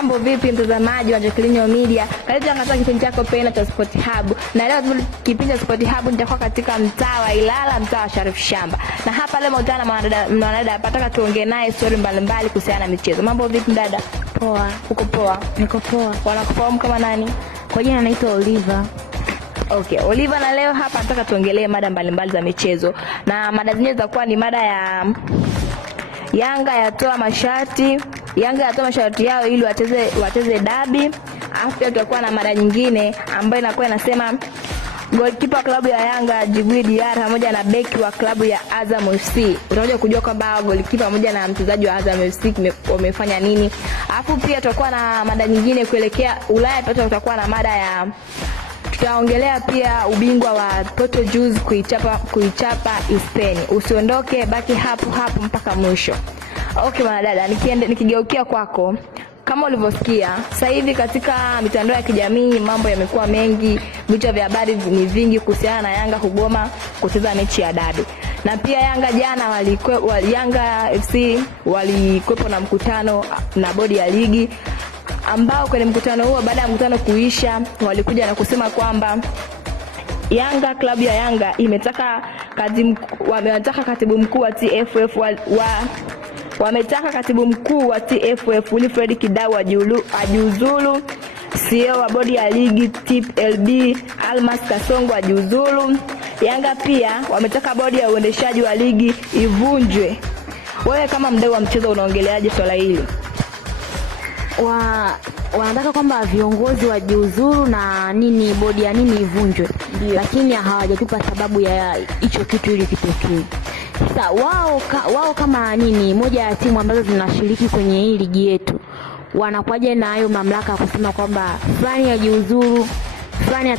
Mambo vipi mtazamaji wa Jacqueline Media? Karibu katika kipindi chako pena cha Sport Hub. Na leo kipindi cha Sport Hub nitakuwa katika mtaa wa Ilala, mtaa wa Sharif Shamba. Na hapa leo mtana mwanadada pataka tuongee naye story mbalimbali kuhusiana na michezo. Mambo vipi mdada? Poa. Uko poa? Niko poa. Wanakufahamu kama nani? Kwa jina naitwa Oliver. Okay, Oliver, na leo hapa nataka tuongelee mada mbalimbali za michezo. Na mada zenyewe zitakuwa ni mada ya Yanga yatoa masharti yao ili wateze dabi. After tutakuwa na mada nyingine ambayo inakuwa inasema goalkeeper klabu ya Yanga Djigui Diarra pamoja na beki wa klabu ya Azam FC. Utakuja kujua kwamba goalkeeper pamoja na mchezaji wa Azam FC wamefanya nini. Alafu pia tutakuwa na mada nyingine kuelekea Ulaya. Pia tutakuwa na mada ya tutaongelea pia ubingwa wa Porto Juice kuichapa Spain. Usiondoke, baki hapo mpaka mwisho. Okay mwanadada, nikigeukia kwako, kama ulivyosikia, sasa hivi katika mitandao ya kijamii mambo yamekuwa mengi, vichwa vya habari ni vingi kuhusiana na Yanga kugoma kucheza mechi ya dabi. Na pia Yanga jana Yanga FC walikuwepo na mkutano na bodi ya ligi, ambao kwenye mkutano huo, baada ya mkutano kuisha, walikuja na kusema kwamba klabu ya Yanga wametaka katibu mkuu wa TFF wametaka katibu mkuu wa TFF Wilfred Kidau ajiuzulu, CEO wa bodi ya ligi TPLB Almas Kasongo ajiuzulu. Yanga pia wametaka bodi ya uendeshaji wa ligi ivunjwe. Wewe kama mdau wa mchezo unaongeleaje swala hili? Wanataka kwamba viongozi wajiuzuru na bodi ya ivunjwe. Lakini hawajatupa sababu ya hicho kitu ili kitokee. Sasa wao kama moja ya timu ambazo zinashiriki kwenye hii ligi yetu, wanakuja na hayo mamlaka kusema kwamba fulani ajiuzuru, fulani